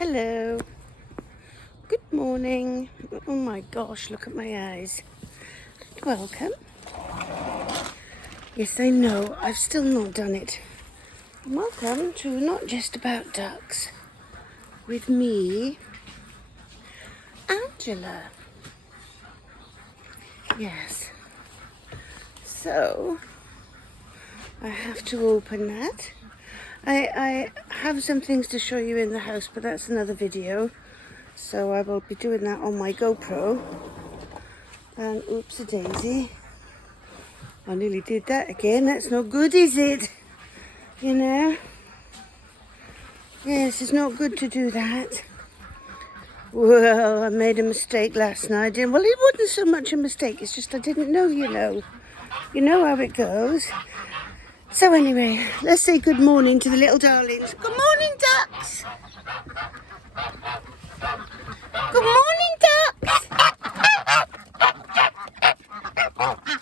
Hello. Good morning. Oh my gosh, look at my eyes. Welcome. Yes, I know, I've still not done it. Welcome to Not Just About Ducks with me, Angela. Yes. So, I have to open that. I have some things to show you in the house, but that's another video. So I will be doing that on my GoPro. And oops-a-daisy. I nearly did that again. That's not good, is it? You know? Yes, it's not good to do that. Well, I made a mistake last night. Well, it wasn't so much a mistake. It's just I didn't know, you know. You know how it goes. So anyway, let's say good morning to the little darlings. Good morning, ducks. Good morning, ducks.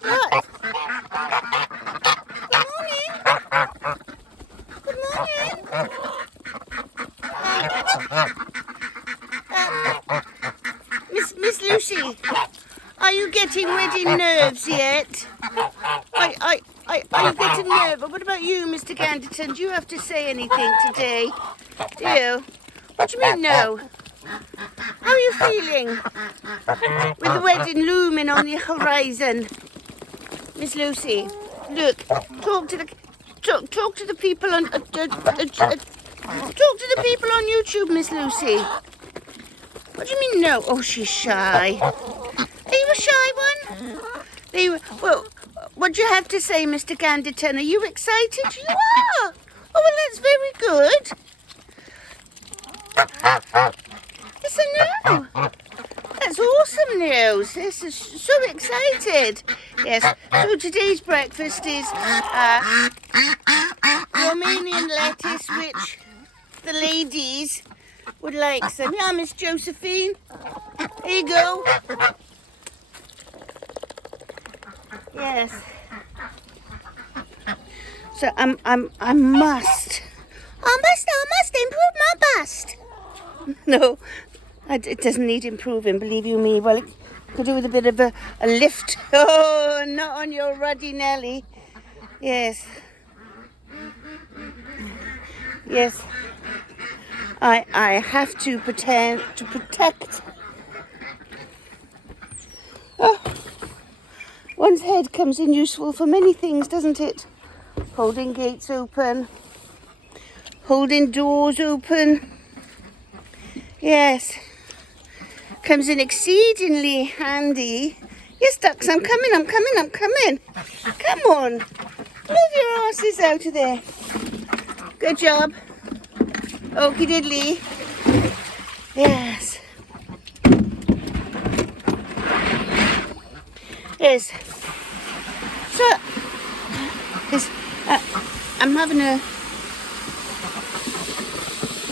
What? Good morning. Good morning. Miss Lucy, are you getting wedding nerves yet? Are you getting nervous? What about you, Mr. Ganderton? Do you have to say anything today? Do you? What do you mean no? How are you feeling with the wedding looming on the horizon? Miss Lucy, look, talk to the people on talk to the people on YouTube, Miss Lucy. What do you mean no? Oh, she's shy. Are you a shy one? Well, what do you have to say, Mr. Ganderton? Are you excited? You are. Oh, well, that's very good. Yes, I know. That's awesome news. This is so excited. Yes, so today's breakfast is Romanian lettuce, which the ladies would like some. Yeah, Miss Josephine. There you go. Yes. So I must improve my bust. No, it doesn't need improving, believe you me. Well, it could do with a bit of a lift. Oh, not on your ruddy Nelly. Yes. Yes. I have to pretend to protect. Oh, one's head comes in useful for many things, doesn't it? Holding gates open, holding doors open. Yes, comes in exceedingly handy. Yes, ducks, I'm coming. Come on, move your asses out of there. Good job. Okie diddly. Yes. Yes. So, I'm having a...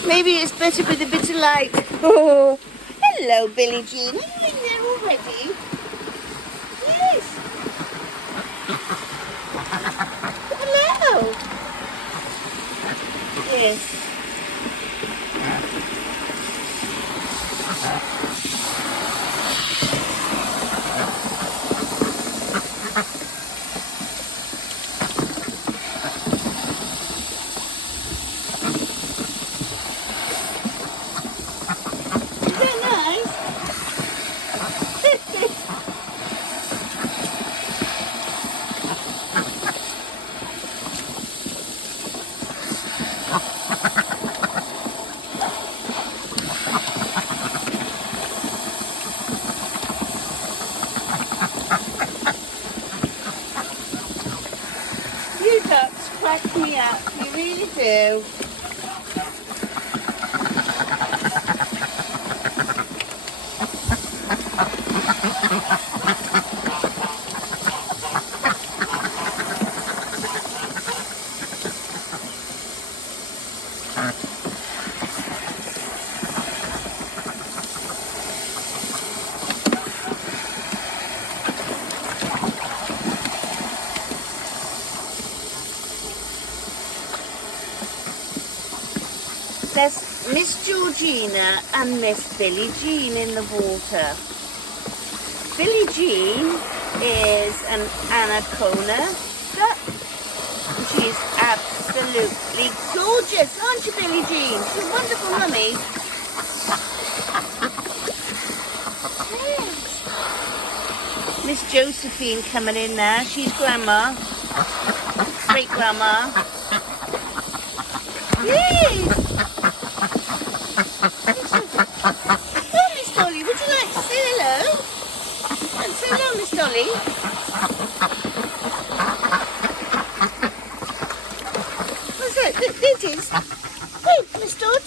Maybe it's better with a bit of light. Oh, hello, Billie Jean. Are you in there already? Yes. Hello. Yes. You ducks crack me up, you really do. There's Miss Georgina and Miss Billie Jean in the water. Billie Jean is an anaconda duck. She's absolutely gorgeous, aren't you, Billie Jean? She's a wonderful mummy. Yes. Miss Josephine coming in there. She's grandma. Great grandma. Yes. Oh, Miss Dolly, would you like to say hello? And say hello, Miss Dolly. What's that? It is. Oh, Miss Dodd.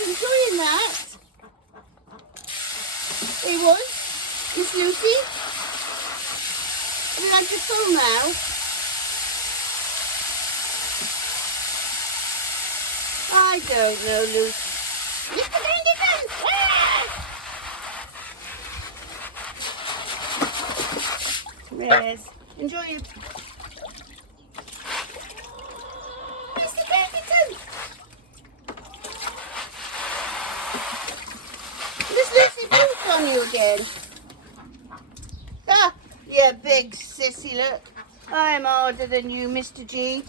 Enjoying that. He was. Miss Lucy. Have you had your phone now? I don't know, Lucy. Mr. Ganderton! Yes. Enjoy your... Mr. Ganderton! Miss Lucy pooped on you again. Ah, you big sissy, look. I'm harder than you, Mr. G.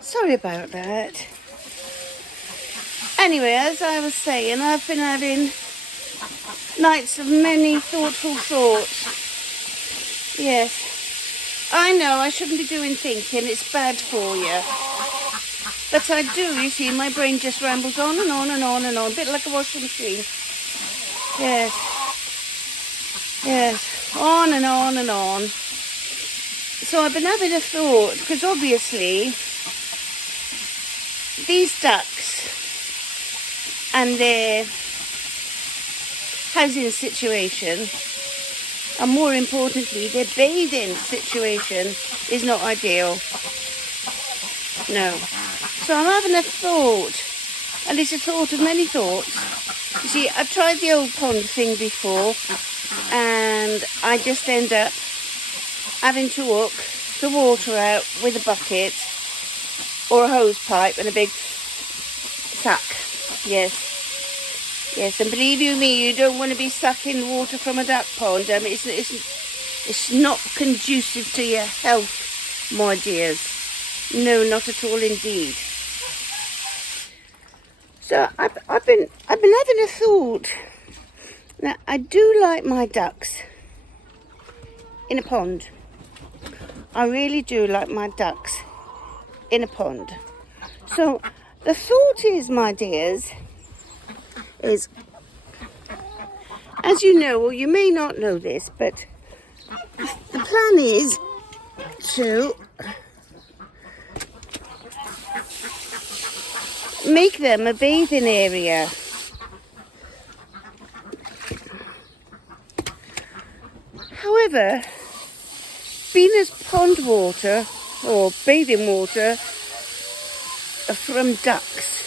Sorry about that. Anyway, as I was saying, I've been having nights of many thoughtful thoughts. Yes, I know I shouldn't be doing thinking, it's bad for you. But I do, you see, my brain just rambles on and on and on and on, a bit like a washing machine. Yes, yes, on and on and on. So I've been having a thought, because obviously these ducks and their housing situation, and more importantly their bathing situation, is not ideal. No. So I'm having a thought, and it's a thought of many thoughts. You see, I've tried the old pond thing before, and I just end up having to hook the water out with a bucket or a hose pipe and a big sack. Yes. Yes, and believe you me, you don't want to be sucking water from a duck pond. It's not conducive to your health, my dears. No, not at all indeed. So I've been having a thought. Now, I do like my ducks in a pond. I really do like my ducks in a pond. So the thought is, my dears, is, as you know, or you may not know this, but the plan is to make them a bathing area. However, being as pond water or bathing water from ducks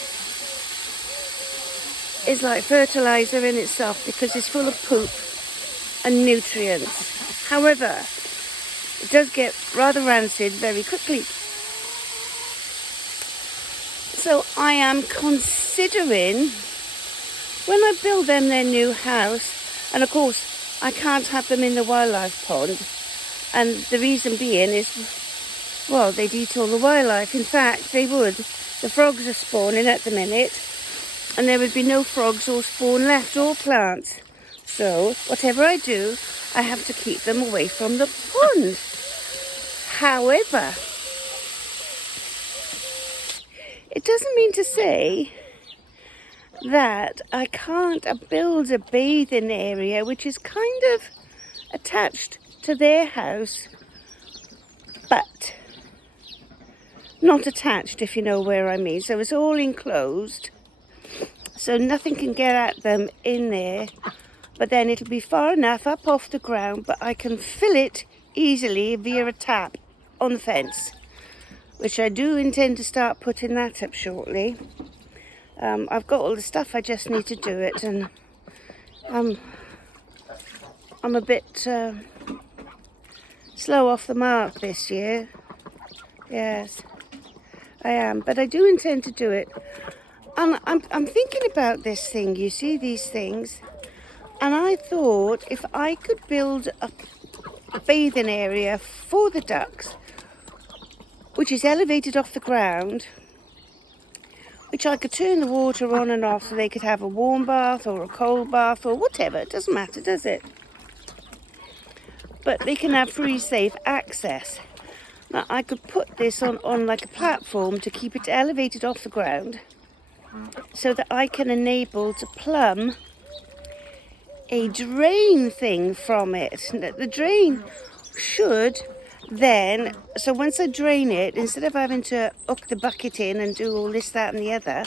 is like fertilizer in itself because it's full of poop and nutrients. However, it does get rather rancid very quickly. So I am considering, when I build them their new house, and of course I can't have them in the wildlife pond, and the reason being is, well, they'd eat all the wildlife. In fact, they would. The frogs are spawning at the minute, and there would be no frogs or spawn left or plants. So whatever I do, I have to keep them away from the pond. However, it doesn't mean to say that I can't build a bathing area which is kind of attached to their house, but not attached, if you know where I mean. So it's all enclosed, so nothing can get at them in there, but then it'll be far enough up off the ground, but I can fill it easily via a tap on the fence, which I do intend to start putting that up shortly. I've got all the stuff, I just need to do it, and I'm a bit slow off the mark this year. Yes, I am, but I do intend to do it. And I'm thinking about this thing, you see, these things, and I thought if I could build a bathing area for the ducks, which is elevated off the ground, which I could turn the water on and off so they could have a warm bath or a cold bath or whatever. It doesn't matter, does it? But they can have free, safe access. Now, I could put this on like a platform to keep it elevated off the ground so that I can enable to plumb a drain thing from it. The drain should then, so once I drain it, instead of having to hook the bucket in and do all this, that and the other,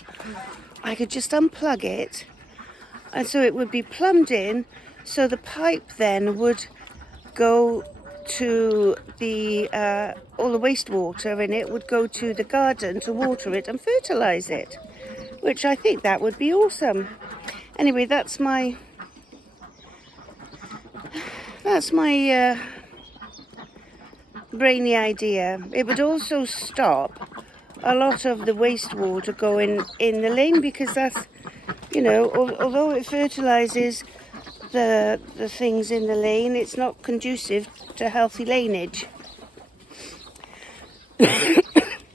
I could just unplug it, and so it would be plumbed in, so the pipe then would go to the all the wastewater in it would go to the garden to water it and fertilize it, which I think that would be awesome. Anyway, that's my brainy idea. It would also stop a lot of the wastewater going in the lane, because that's, you know, although it fertilizes the things in the lane, it's not conducive to healthy laneage.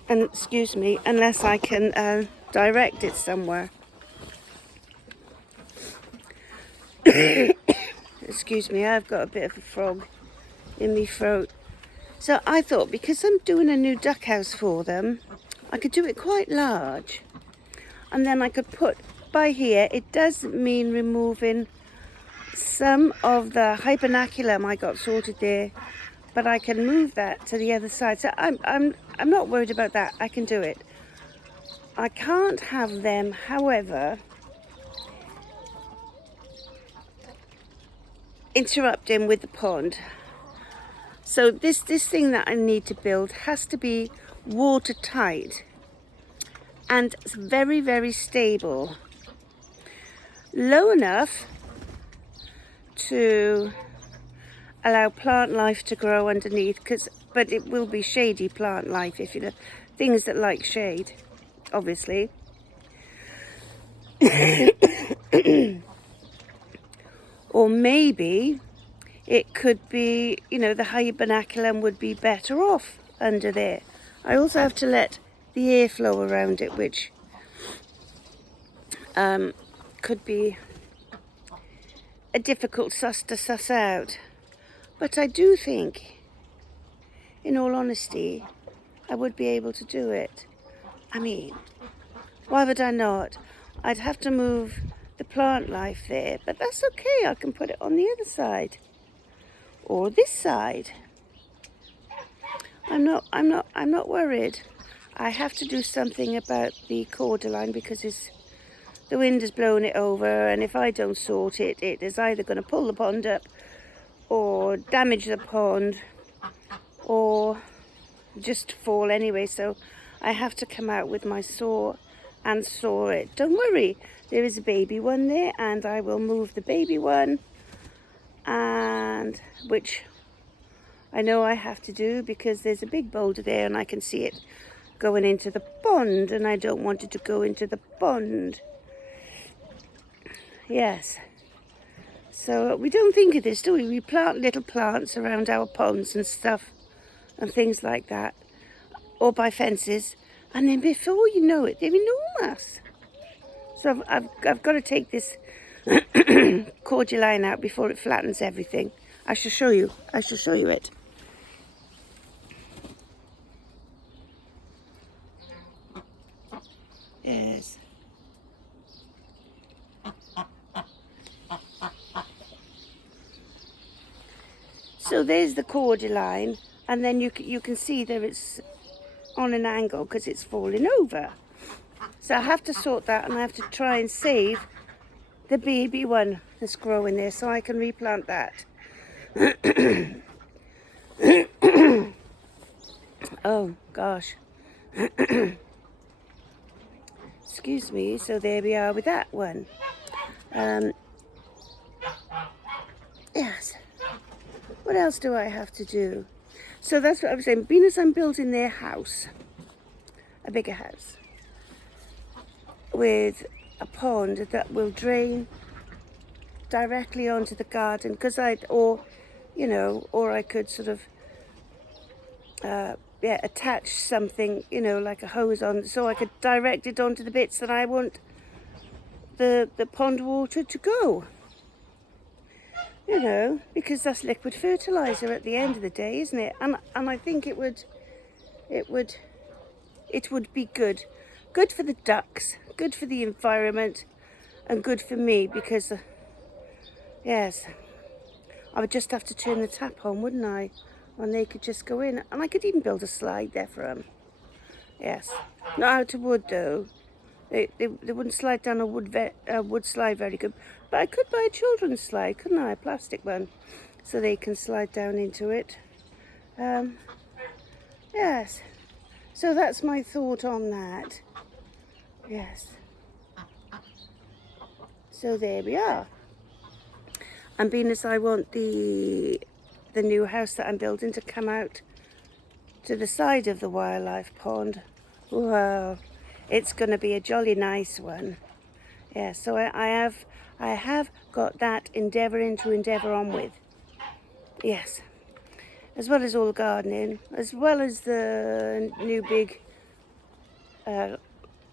And excuse me, unless I can direct it somewhere. Excuse me, I've got a bit of a frog in my throat. So I thought, because I'm doing a new duck house for them, I could do it quite large, and then I could put by here. It does mean removing some of the hibernaculum I got sorted there, but I can move that to the other side. So I'm not worried about that. I can do it. I can't have them, however, interrupting with the pond. So this thing that I need to build has to be watertight and very, very stable. Low enough to allow plant life to grow underneath, but it will be shady plant life, if you know, things that like shade, obviously. Or maybe it could be, you know, the hibernaculum would be better off under there. I also have to let the airflow around it, which could be a difficult to suss out. But I do think, in all honesty, I would be able to do it. I mean, why would I not? I'd have to move the plant life there, but that's okay. I can put it on the other side or this side. I'm not worried. I have to do something about the cordyline because the wind has blown it over, and if I don't sort it, it is either going to pull the pond up or damage the pond or just fall anyway. So I have to come out with my saw and saw it. Don't worry, there is a baby one there, and I will move the baby one, and which I know I have to do because there's a big boulder there and I can see it going into the pond, and I don't want it to go into the pond. Yes. So we don't think of this, do we? We plant little plants around our ponds and stuff and things like that, or by fences, and then before you know it, they're enormous. So I've got to take this cordyline out before it flattens everything. I shall show you it. Yes. So there's the cordyline, and then you can see that it's on an angle because it's falling over. So I have to sort that, and I have to try and save the baby one that's growing there so I can replant that. Oh gosh. Excuse me. So there we are with that one. Yes. What else do I have to do? So that's what I was saying. Being as I'm building their house, a bigger house, with a pond that will drain directly onto the garden, because or I could sort of attach something, like a hose on, so I could direct it onto the bits that I want the pond water to go. Because that's liquid fertilizer at the end of the day, isn't it? And I think it would be good for the ducks, good for the environment, and good for me, because yes, I would just have to turn the tap on, wouldn't I? And they could just go in, and I could even build a slide there for them. Yes, not out of wood though. They wouldn't slide down a wood slide very good. But I could buy a children's slide, couldn't I? A plastic one, so they can slide down into it. Yes. So that's my thought on that. Yes. So there we are. And being as I want the new house that I'm building to come out to the side of the wildlife pond, wow, it's going to be a jolly nice one. Yeah, so I have got that endeavouring to endeavour on with. Yes, as well as all the gardening, as well as the new big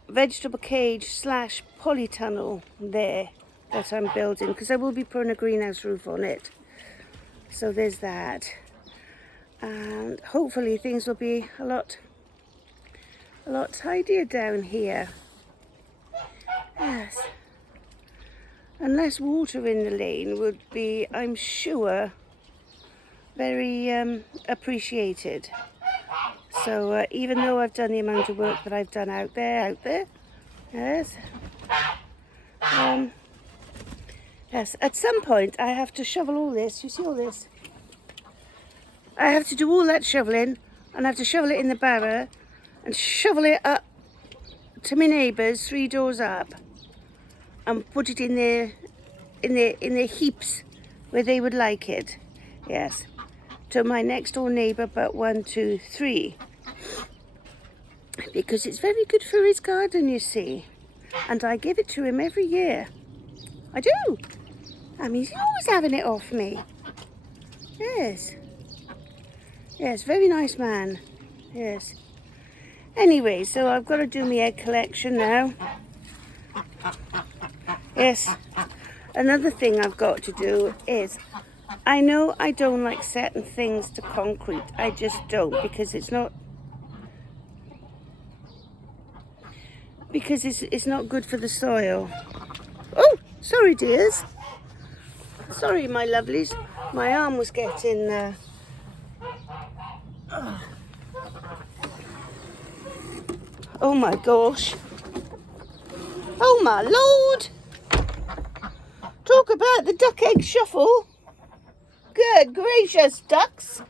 vegetable cage / polytunnel there that I'm building, because I will be putting a greenhouse roof on it. So there's that, and hopefully things will be a lot tidier down here. Yes. And less water in the lane would be, I'm sure, very appreciated. So even though I've done the amount of work that I've done out there, yes, yes, at some point I have to shovel all this. You see all this? I have to do all that shoveling, and I have to shovel it in the barrow and shovel it up to my neighbours 3 doors up, and put it in their heaps where they would like it. Yes, to my next door neighbour, but 1, 2, 3, because it's very good for his garden, you see, and I give it to him every year. I do. I mean, he's always having it off me. Yes, yes, very nice man. Yes. Anyway, so I've got to do my egg collection now. Yes. Another thing I've got to do is, I know I don't like setting things to concrete. I just don't, because it's not good for the soil. Oh, sorry dears. Sorry my lovelies. My arm was getting oh my gosh. Oh my lord. Talk about the duck egg shuffle. Good gracious, ducks.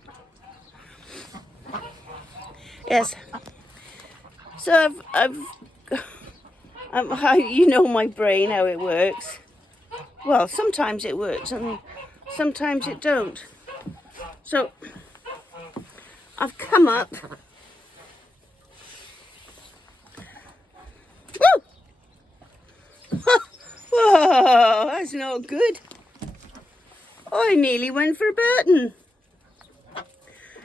Yes. So you know my brain, how it works. Well, sometimes it works and sometimes it don't. So I've come up. Woo! Whoa, that's not good. I nearly went for a burden.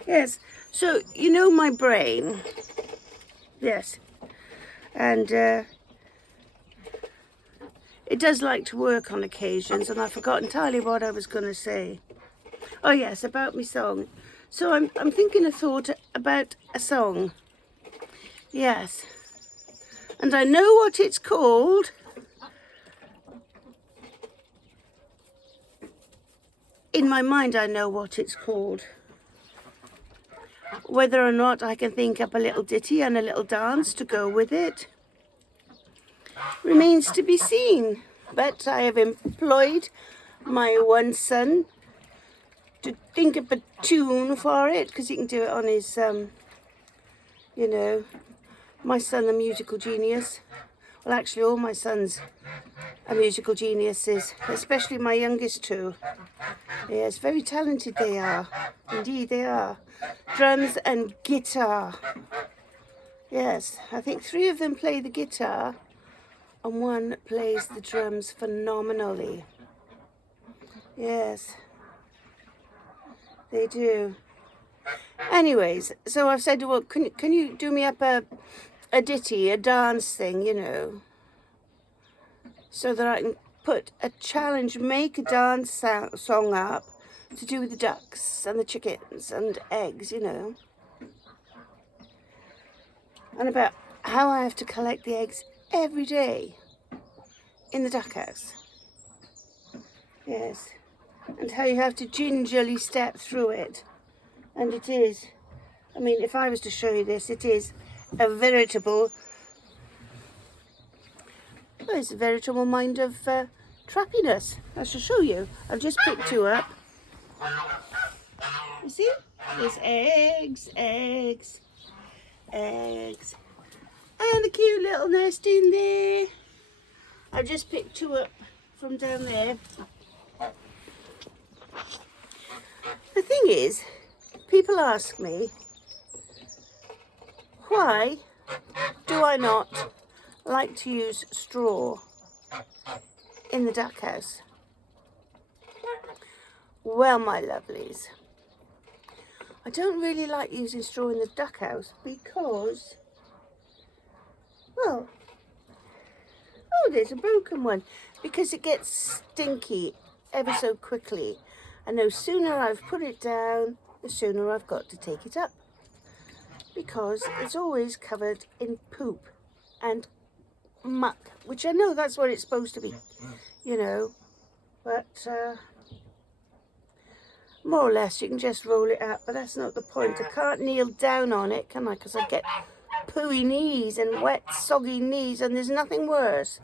Yes, so you know my brain. Yes, and it does like to work on occasions, and I forgot entirely what I was going to say. Oh yes, about my song. So I'm thinking a thought about a song. Yes, and I know what it's called. In my mind, I know what it's called. Whether or not I can think up a little ditty and a little dance to go with it remains to be seen. But I have employed my one son to think up a tune for it, because he can do it on his, you know, my son, a musical genius. Well, actually, all my sons are musical geniuses, especially my youngest two. Yes, very talented they are. Indeed, they are. Drums and guitar. Yes, I think 3 of them play the guitar and 1 plays the drums phenomenally. Yes, they do. Anyways, so I've said, well, can you do me up a ditty, a dance thing, you know, so that I can put a challenge, make a dance song up to do with the ducks and the chickens and eggs, you know, and about how I have to collect the eggs every day in the duck house. Yes, and how you have to gingerly step through it. And it is, I mean, if I was to show you this, it is a veritable, well, it's a veritable mind of trappiness. I shall show you. I've just picked 2 up. You see? There's eggs, eggs, eggs. And a cute little nest in there. I just picked 2 up from down there. The thing is, people ask me, why do I not like to use straw in the duck house? Well, my lovelies, I don't really like using straw in the duck house because, well, oh, there's a broken one, because it gets stinky ever so quickly, and no sooner I've put it down, the sooner I've got to take it up, because it's always covered in poop and muck, which I know that's what it's supposed to be, you know, but more or less you can just roll it out, but that's not the point. I can't kneel down on it, can I? Because I get pooey knees and wet soggy knees, and there's nothing worse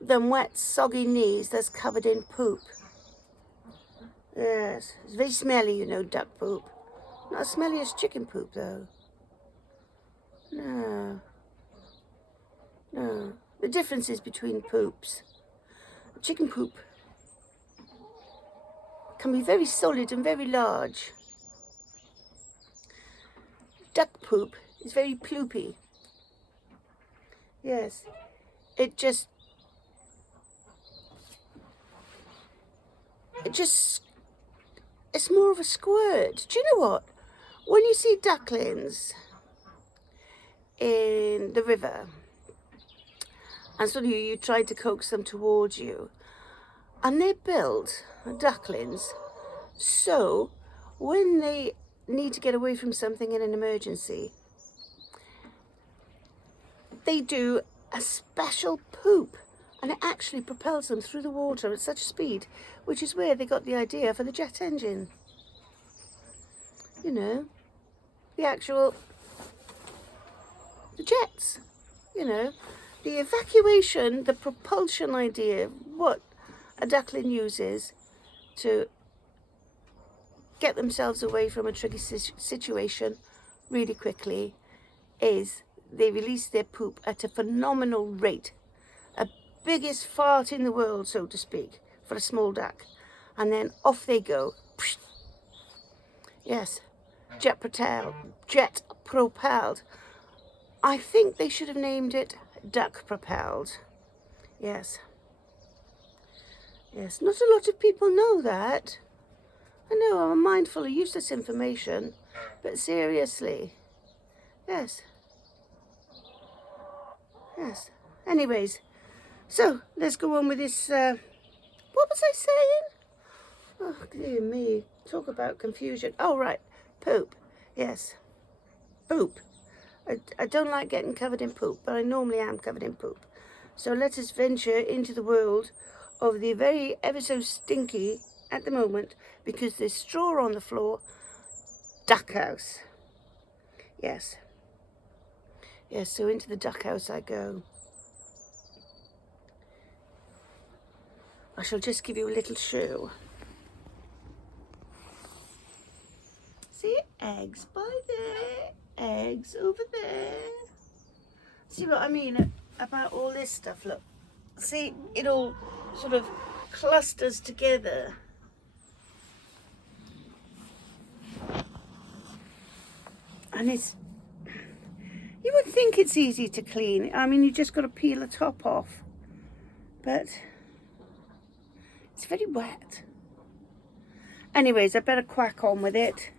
than wet soggy knees that's covered in poop. Yes, it's very smelly, you know, duck poop. Not as smelly as chicken poop though. No. No. The difference is between poops. Chicken poop can be very solid and very large. Duck poop is very ploopy. Yes. It's more of a squirt. Do you know what? When you see ducklings in the river, and sort of you try to coax them towards you, and they're built, ducklings, so when they need to get away from something in an emergency, they do a special poop, and it actually propels them through the water at such speed, which is where they got the idea for the jet engine. You know, the jets, you know, the evacuation, the propulsion idea, what a duckling uses to get themselves away from a tricky situation really quickly is they release their poop at a phenomenal rate. A biggest fart in the world, so to speak, for a small duck. And then off they go. Yes, jet propelled. I think they should have named it duck propelled. Yes. Yes, not a lot of people know that. I know, I'm mindful of useless information, but seriously. Yes. Yes. Anyways, so let's go on with this. What was I saying? Oh, dear me. Talk about confusion. Oh, right. Poop. Yes. Poop. I don't like getting covered in poop, but I normally am covered in poop. So let us venture into the world of the very ever so stinky, at the moment, because there's straw on the floor, duck house. Yes. Yes, so into the duck house I go. I shall just give you a little show. See, eggs by there, eggs over there. See what I mean about all this stuff, look. See, it all sort of clusters together. And it's, you would think it's easy to clean. I mean, you just got to peel the top off. But it's very wet. Anyways, I better crack on with it.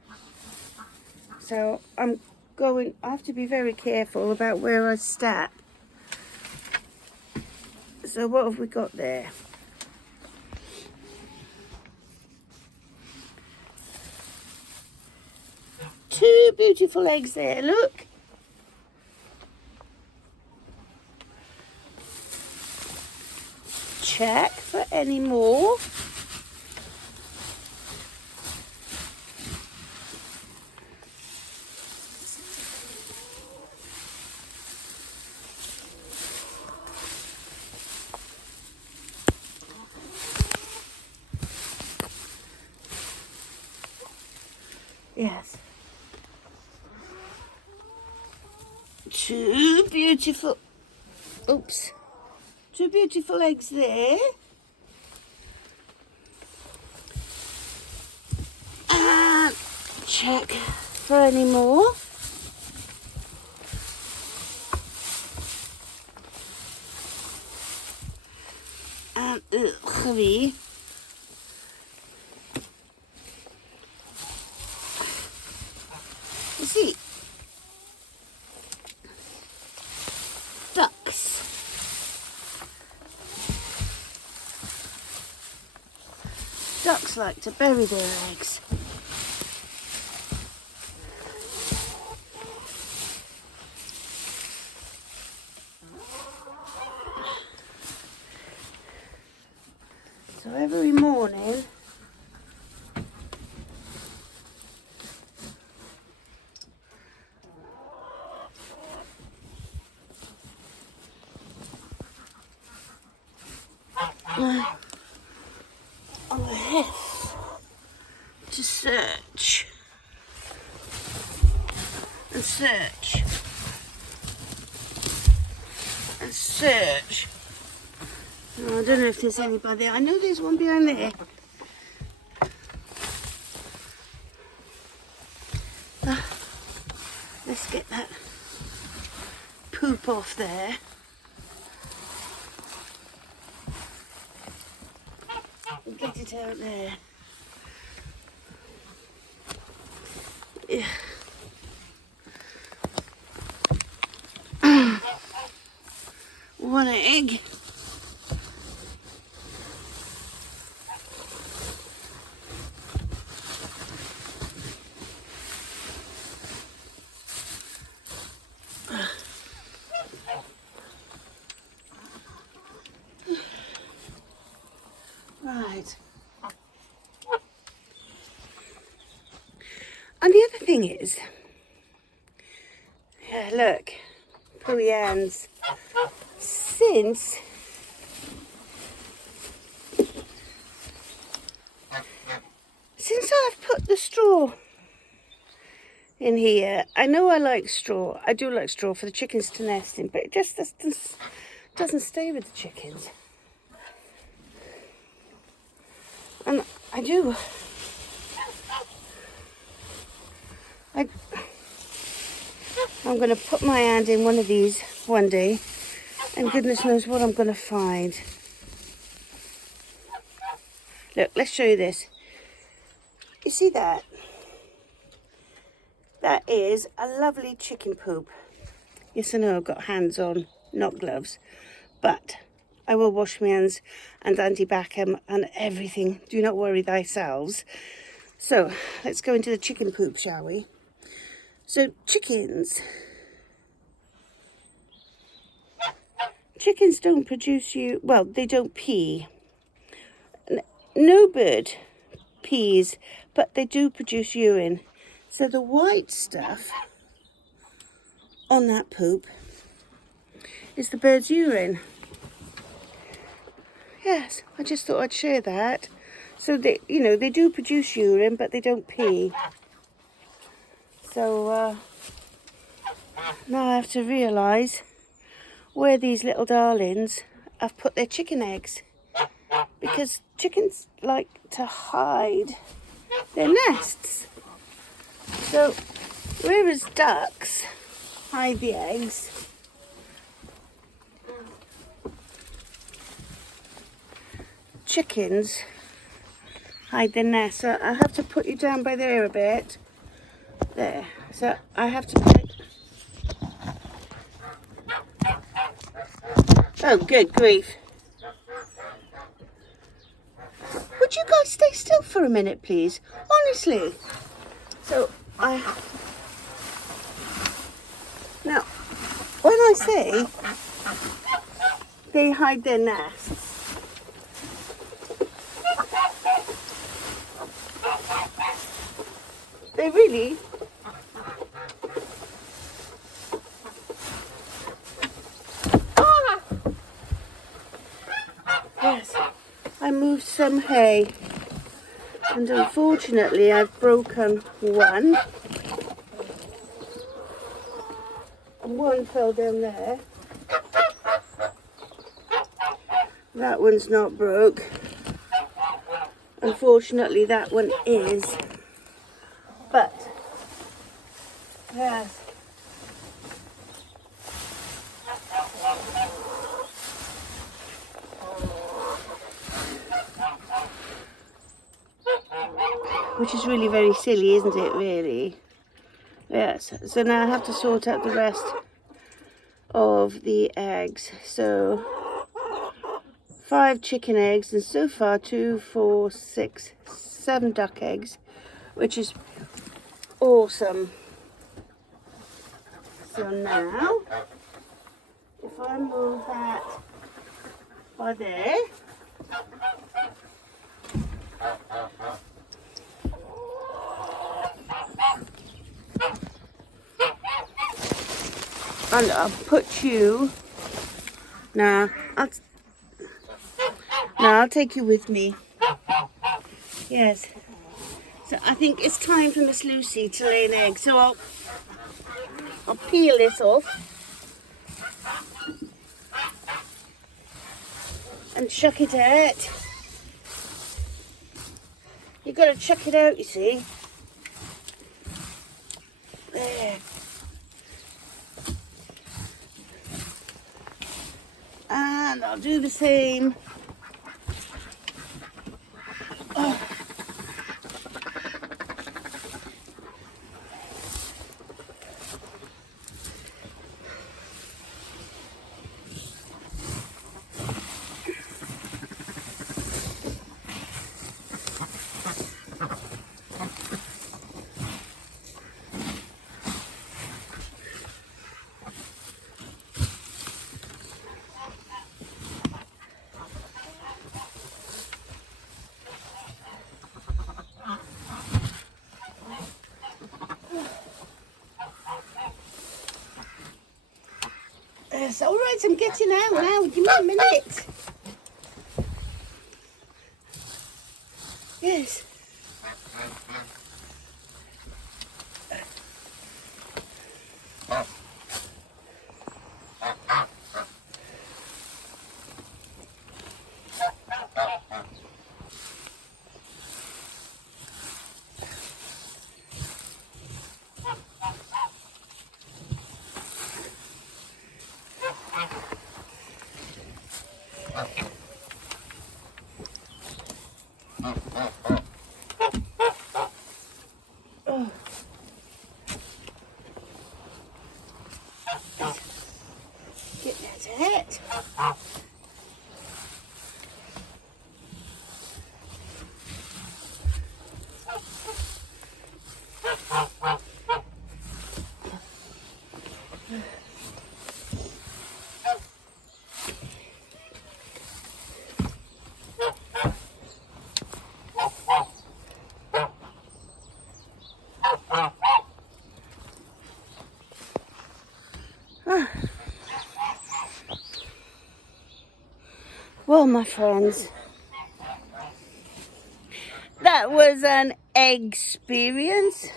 So I have to be very careful about where I step. So what have we got there? Two beautiful eggs there, look. Check for any more. Yes. Two beautiful eggs there. And check for any more. And three. You see, ducks. Ducks like to bury their eggs. So every morning, on the head to search and search and search. Oh, I don't know if there's anybody. I know there's one behind there. Let's get that poop off there. Get it out there. Yeah. One egg. Right. And the other thing is, look, pooey hands. Since I've put the straw in here. I know I like straw. I do like straw for the chickens to nest in, but it just doesn't stay with the chickens. And I'm going to put my hand in one of these one day, and goodness knows what I'm going to find. Look, let's show you this. You see that? That is a lovely chicken poop. Yes, I know I've got hands on, not gloves, but I will wash my hands and anti-back them and everything. Do not worry thyselves. So, let's go into the chicken poop, shall we? So, chickens don't produce well, they don't pee. No bird pees, but they do produce urine. So the white stuff on that poop is the bird's urine. Yes, I just thought I'd share that. So they, they do produce urine, but they don't pee. So now I have to realise where these little darlings have put their chicken eggs, because chickens like to hide their nests. So whereas ducks hide the eggs, chickens hide their nests. So I have to put you down by there a bit. There. So I have to put... Oh, good grief. Would you guys stay still for a minute, please? Honestly. So now, when I say they hide their nests, they really... Yes, I moved some hay, and unfortunately I've broken one, and one fell down there. That one's not broke. Unfortunately that one is, but yes. Which is really very silly, isn't it, really? Yes, so now I have to sort out the rest of the eggs. So 5 chicken eggs, and so far 2, 4, 6, 7 duck eggs, which is awesome. So now, if I move that by there, and I'll put you, now I'll take you with me. Yes. So I think it's time for Miss Lucy to lay an egg. So I'll peel this off and chuck it out. You've got to chuck it out, you see. There. And I'll do the same. Oh. Yes, all right, I'm getting out now. Give me a minute. Yes. Oh. Get that out. Well, my friends, that was an experience.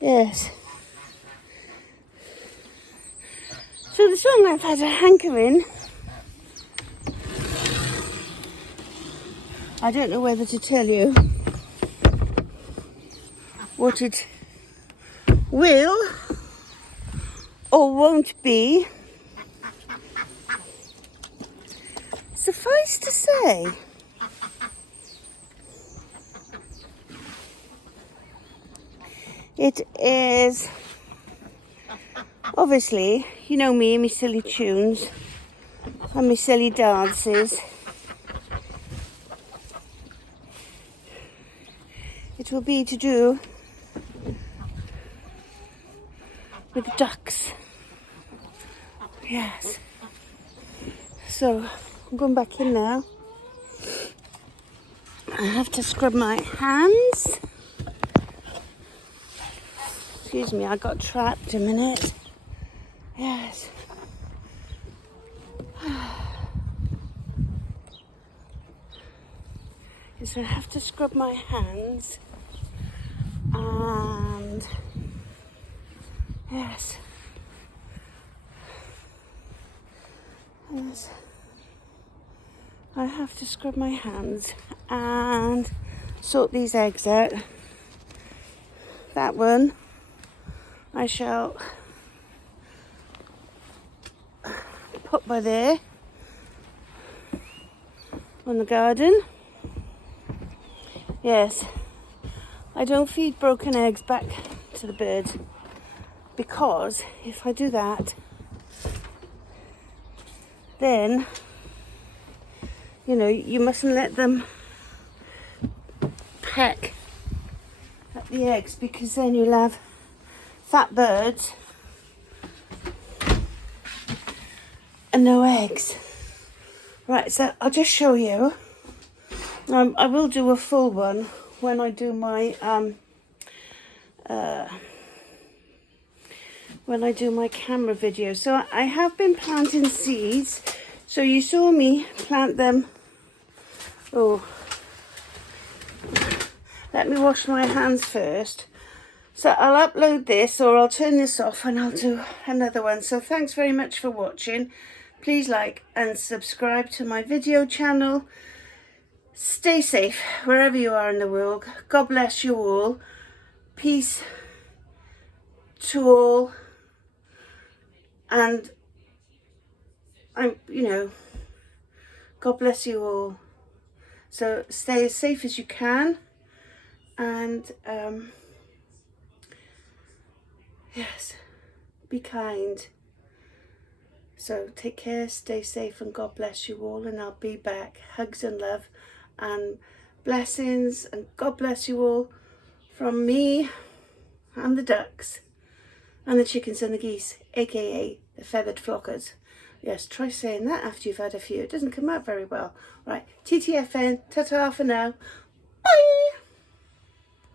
Yes. So the song I've had a hankering, I don't know whether to tell you what it will or won't be. Suffice to say, it is, obviously, you know me and my silly tunes and my silly dances. It will be to do with the ducks. Yes. So I'm going back in now. I have to scrub my hands. Excuse me, I got trapped a minute. Yes. So I have to scrub my hands. And yes. Yes. I have to scrub my hands and sort these eggs out. That one I shall put by there on the garden. Yes, I don't feed broken eggs back to the birds because if I do that, then, you know, you mustn't let them peck at the eggs because then you'll have fat birds and no eggs. Right, so I'll just show you. I will do a full one when I do my camera video. So I have been planting seeds. So you saw me plant them. Oh, let me wash my hands first. So I'll upload this or I'll turn this off and I'll do another one. So thanks very much for watching. Please like and subscribe to my video channel. Stay safe wherever you are in the world. God bless you all. Peace to all. And God bless you all. So stay as safe as you can. And yes, be kind. So take care, stay safe, and God bless you all. And I'll be back. Hugs and love and blessings, and God bless you all from me and the ducks and the chickens and the geese, aka the feathered flockers. Yes, try saying that after you've had a few. It doesn't come out very well. Right, TTFN, ta-ta for now. Bye!